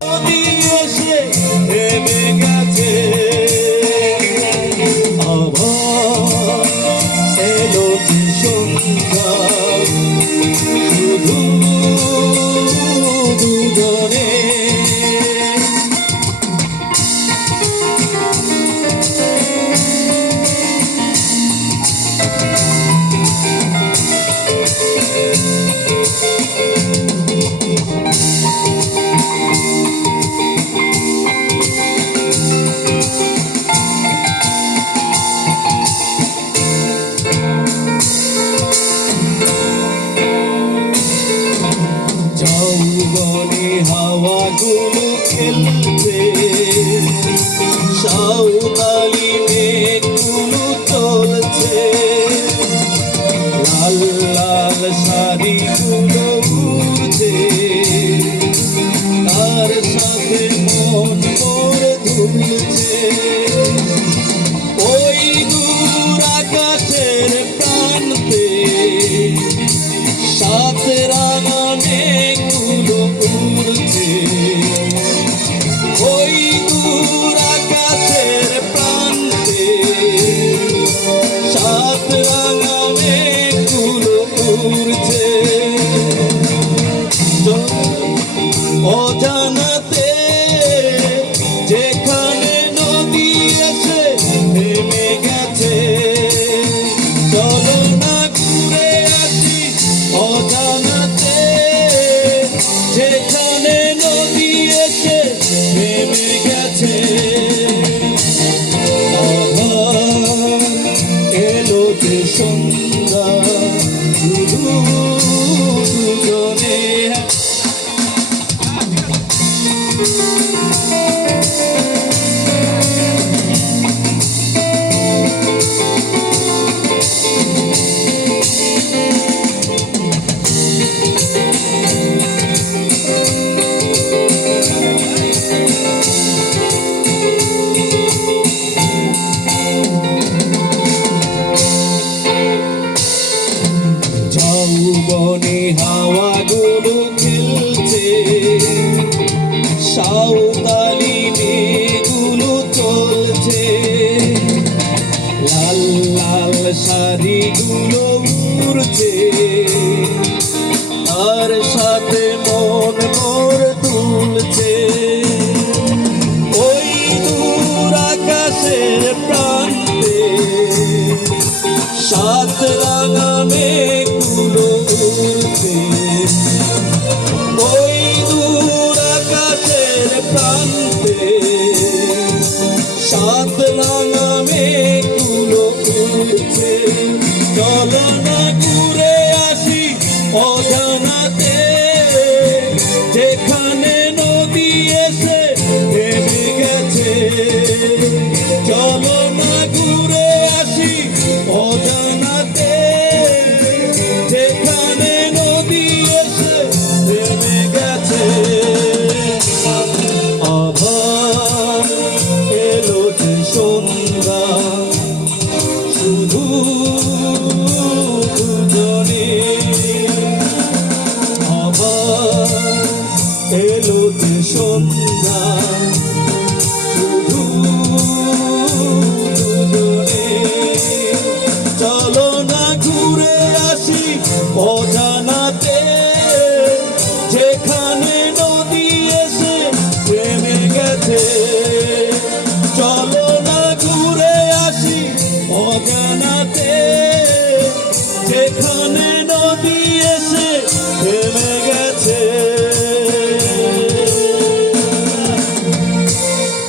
নদী এসে খেলছে সাউতালি মেঘগুলো চলছে। লাল লাল শাড়িগুলো উড়ছে তার সাথে মন মোর ধুলছে। ওই দূর আকাশের প্রান্তে সাত রাঙা মেঘগুলো উড়ছে অজানাতে যেখানে নদী থেমে গেছে। চলো অজানাতে যেখানে নদী এসে গেছে। যৌবনে হাওয়াগুলো খেলছে। সাঁওতালি মেয়েগুলো চলছে। লাল লাল শাড়িগুলো উড়ছে। আর সাথে মন মোর তুলছে। ওই দূর আকাশের প্রান্তে সাত এলো যে সন্ধ্যা। শুধু চলো না ঘুরে আসি অজানাতে। যেখানে নদী এসে প্রেমে গেছে। Listening.